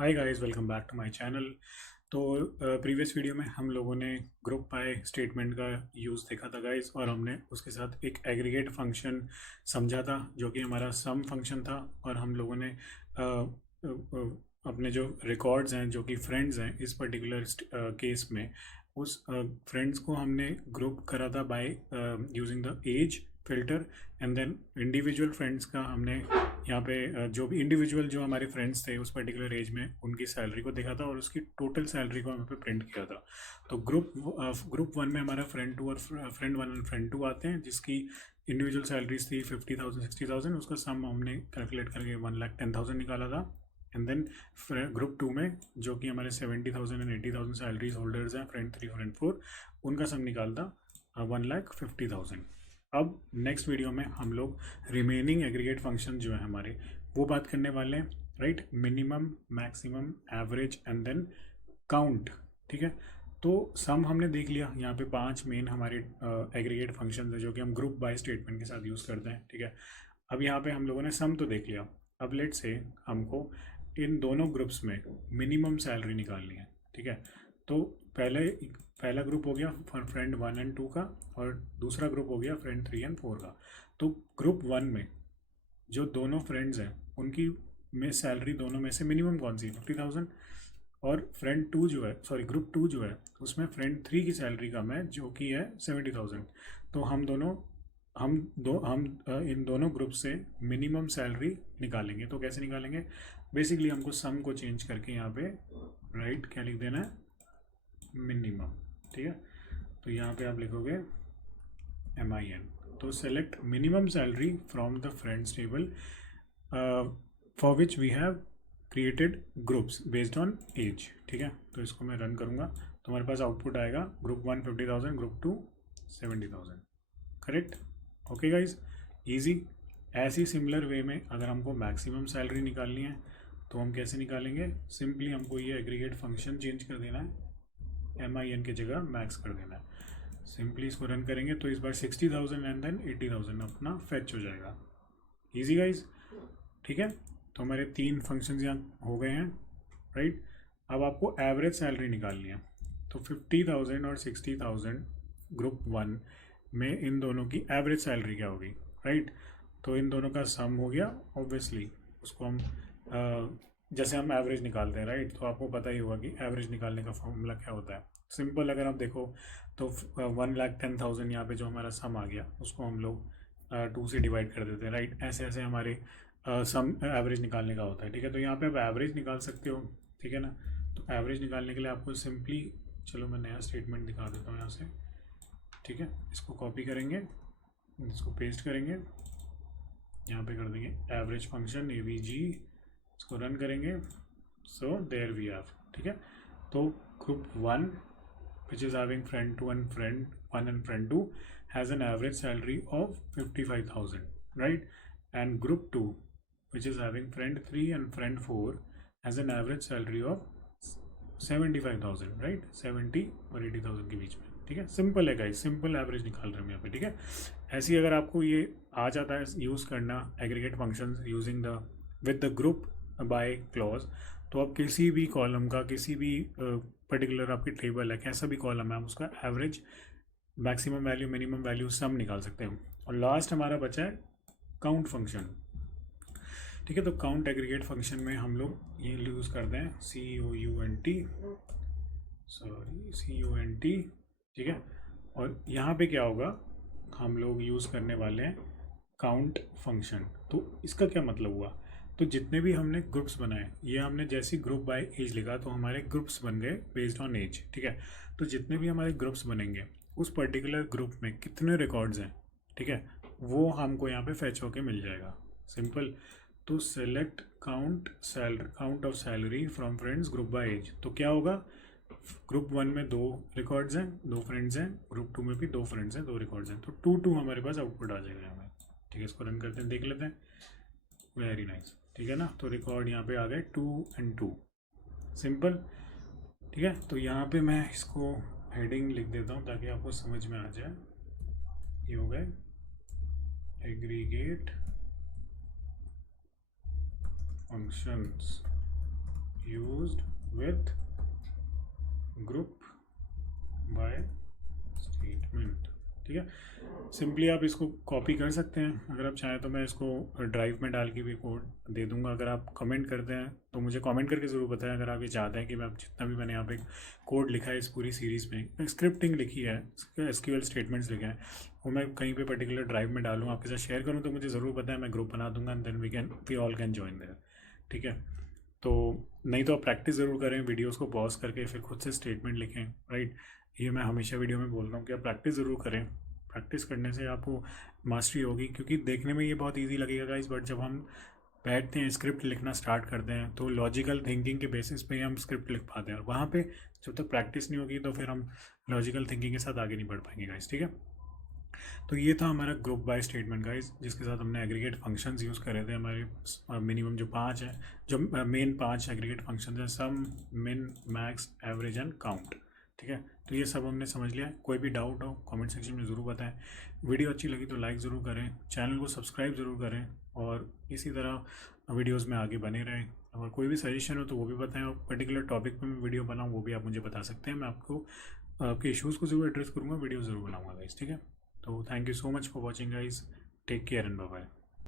Hi guys, welcome back to my channel. तो previous video में हम लोगों ने ग्रुप बाय स्टेटमेंट का यूज़ देखा था गाइस, और हमने उसके साथ एक एग्रीगेट फंक्शन समझा था जो कि हमारा सम फंक्शन था। और हम लोगों ने अपने जो रिकॉर्ड्स हैं जो कि फ्रेंड्स हैं इस पर्टिकुलर केस में, उस फ्रेंड्स को हमने ग्रुप करा था by using the age filter. And then individual friends का हमने यहाँ पे जो भी इंडिविजुअल जो हमारे फ्रेंड्स थे उस पर्टिकुलर एज में उनकी सैलरी को देखा था और उसकी टोटल सैलरी को हम पे प्रिंट किया था। तो ग्रुप वन में हमारा फ्रेंड टू और फ्रेंड वन और फ्रेंड टू आते हैं, जिसकी इंडिविजुअल सैलरीज थी 50,000 60,000। उसका सम हमने कैलकुलेट करके 1,10,000 निकाला था। एंड देन ग्रुप टू में जो कि हमारे 70,000 एंड 80,000 सैलरीज होल्डर्स हैं, फ्रेंड थ्री फ्रेंड फोर, उनका सम निकालता 1,50,000। अब नेक्स्ट वीडियो में हम लोग रिमेनिंग एग्रीगेट फंक्शन जो है हमारे वो बात करने वाले हैं, right. Minimum, maximum, average and then count. ठीक है, तो सम हमने देख लिया। यहाँ पे 5 मेन हमारे एग्रीगेट फंक्शन है जो कि हम ग्रुप बाय स्टेटमेंट के साथ यूज़ करते हैं। ठीक है, अब यहाँ पे हम लोगों ने सम तो देख लिया। अब लेट से हमको इन दोनों ग्रुप्स में मिनिमम सैलरी निकालनी है। ठीक है, तो पहला ग्रुप हो गया फ्रेंड वन एंड टू का, और दूसरा ग्रुप हो गया फ्रेंड थ्री एंड फोर का। तो ग्रुप वन में जो दोनों फ्रेंड्स हैं उनकी में सैलरी दोनों में से मिनिमम कौन सी, 50,000। और फ्रेंड टू जो है, सॉरी ग्रुप टू जो है, उसमें फ्रेंड थ्री की सैलरी कम है जो कि है 70,000। तो हम इन दोनों ग्रुप से मिनिमम सैलरी निकालेंगे। तो कैसे निकालेंगे? बेसिकली हमको सम को चेंज करके यहाँ पे राइट क्या लिख देना है, मिनिमम। ठीक है, तो यहाँ पे आप लिखोगे MIN। तो select minimum salary from the friends table for which we have created groups based on age. ठीक है, तो इसको मैं रन करूँगा तो हमारे पास आउटपुट आएगा group one 50,000, group two 70,000। Correct? Okay guys, easy. ऐसी सिमिलर वे में अगर हमको मैक्सिमम सैलरी निकालनी है तो हम कैसे निकालेंगे? सिंपली हमको ये एग्रीगेट फंक्शन चेंज कर देना है, MIN की जगह मैक्स कर देना है। सिंपली इसको रन करेंगे तो इस बार 60,000 एंड देन 80,000 अपना फेच हो जाएगा। Easy guys. ठीक है, तो हमारे 3 फंक्शन यहाँ हो गए हैं, राइट। अब आपको एवरेज सैलरी निकालनी है। तो 50,000 और 60,000 ग्रुप वन में इन दोनों की एवरेज सैलरी क्या होगी, राइट। तो इन दोनों का सम हो गया ऑब्वियसली। उसको हम जैसे हम एवरेज निकालते हैं, राइट। तो आपको पता ही होगा कि एवरेज निकालने का फॉर्मूला क्या होता है। सिंपल अगर आप देखो तो 1,10,000 यहाँ पे जो हमारा सम आ गया उसको हम लोग 2 से डिवाइड कर देते हैं, राइट। ऐसे ऐसे हमारे सम एवरेज निकालने का होता है। ठीक है, तो यहाँ पे आप एवरेज निकाल सकते हो। ठीक है ना, तो एवरेज निकालने के लिए आपको सिंपली, चलो मैं नया स्टेटमेंट दिखा देता हूँ यहाँ से। ठीक है, इसको कॉपी करेंगे, इसको पेस्ट करेंगे, यहाँ पे कर देंगे एवरेज फंक्शन AVG, इसको रन करेंगे। So there we have. ठीक है, तो group one which is having friend 2 and friend 1 and friend 2 has an average salary of 55,000, right. And group 2 which is having friend 3 and friend 4 has an average salary of 75,000, right। 70 और 80,000 के बीच में। ठीक है, simple है guys, simple average निकाल रहे हैं यहाँ पे। ठीक है, ऐसी अगर आपको ये आ जाता है यूज़ करना aggregate functions using the with the group by clause, तो आप किसी भी कॉलम का, किसी भी पर्टिकुलर आपकी टेबल है, कैसा भी कॉलम है, आप उसका average, maximum value, minimum value sum निकाल सकते हैं। और लास्ट हमारा बचा है काउंट फंक्शन। ठीक है, तो काउंट एग्रीगेट फंक्शन में हम लोग ये यूज़ करते हैं COUNT। ठीक है, और यहाँ पे क्या होगा, हम लोग यूज़ करने वाले हैं काउंट फंक्शन। तो इसका क्या मतलब हुआ? तो जितने भी हमने ग्रुप्स बनाए, ये हमने जैसे ग्रुप बाय एज लिखा तो हमारे ग्रुप्स बन गए बेस्ड ऑन एज। ठीक है, तो जितने भी हमारे ग्रुप्स बनेंगे उस पर्टिकुलर ग्रुप में कितने रिकॉर्ड्स हैं, ठीक है, वो हमको यहाँ पे फैच होके मिल जाएगा। सिंपल। तो select count of salary from friends group by age. तो क्या होगा, ग्रुप वन में 2 रिकॉर्ड्स हैं, 2 फ्रेंड्स हैं, ग्रुप टू में भी 2 फ्रेंड्स हैं, 2 रिकॉर्ड्स हैं। तो 2 हमारे पास आउटपुट आ जाएगा हमें। ठीक है, इसको रन करते हैं, देख लेते हैं। Very nice. ठीक है ना, तो रिकॉर्ड यहाँ पे आ गए 2 and 2। सिंपल। ठीक है, तो यहाँ पे मैं इसको हेडिंग लिख देता हूँ ताकि आपको समझ में आ जाए। ये हो गए aggregate functions. Used with group by statement. ठीक है, सिंपली आप इसको कॉपी कर सकते हैं। अगर आप चाहें तो मैं इसको ड्राइव में डाल के भी कोड दे दूंगा। अगर आप कमेंट करते हैं तो मुझे कमेंट करके ज़रूर बताएं। अगर आप ये चाहते हैं कि मैं जितना भी मैंने यहाँ पे कोड लिखा है इस पूरी सीरीज़ में, स्क्रिप्टिंग लिखी है, एसक्यूएल स्टेटमेंट्स लिखे हैं, वो मैं कहीं पे पर्टिकुलर ड्राइव में डालूँ, आपके साथ शेयर करूँ, तो मुझे ज़रूर बताएं। मैं ग्रुप बना दूंगा and then we all can join there. ठीक है, तो नहीं तो आप प्रैक्टिस ज़रूर करें, वीडियोस को पॉज करके फिर खुद से स्टेटमेंट लिखें। राइट, ये मैं हमेशा वीडियो में बोल रहा हूँ कि आप प्रैक्टिस ज़रूर करें। प्रैक्टिस करने से आपको मास्टरी होगी, क्योंकि देखने में ये बहुत इजी लगेगा गाइस, बट जब हम बैठते हैं स्क्रिप्ट लिखना स्टार्ट करते हैं तो लॉजिकल थिंकिंग के बेसिस पे ही हम स्क्रिप्ट लिख पाते हैं, और वहाँ पे जब तक प्रैक्टिस नहीं होगी तो फिर हम लॉजिकल थिंकिंग के साथ आगे नहीं बढ़ पाएंगे गाइस। ठीक है, तो ये था हमारा ग्रुप बाय स्टेटमेंट गाइस, जिसके साथ हमने एग्रीगेट फंक्शंस यूज़ करे थे। हमारे मिनिमम जो 5 है, जो मेन 5 एग्रीगेट फंक्शंस हैं, सम, मिन, मैक्स, एवरेज एंड काउंट। ठीक है, तो ये सब हमने समझ लिया। कोई भी डाउट हो कमेंट सेक्शन में ज़रूर बताएं। वीडियो अच्छी लगी तो लाइक ज़रूर करें, चैनल को सब्सक्राइब ज़रूर करें, और इसी तरह वीडियोज़ में आगे बने रहें। और कोई भी सजेशन हो तो वो भी बताएं, और पर्टिकुलर टॉपिक पर मैं वीडियो बनाऊँ वो भी आप मुझे बता सकते हैं। मैं आपको आपके इश्यूज़ को ज़रूर एड्रेस करूँगा, वीडियो ज़रूर बनाऊँगा गाइस। ठीक है, तो thank you so much for watching guys, take care and bye bye.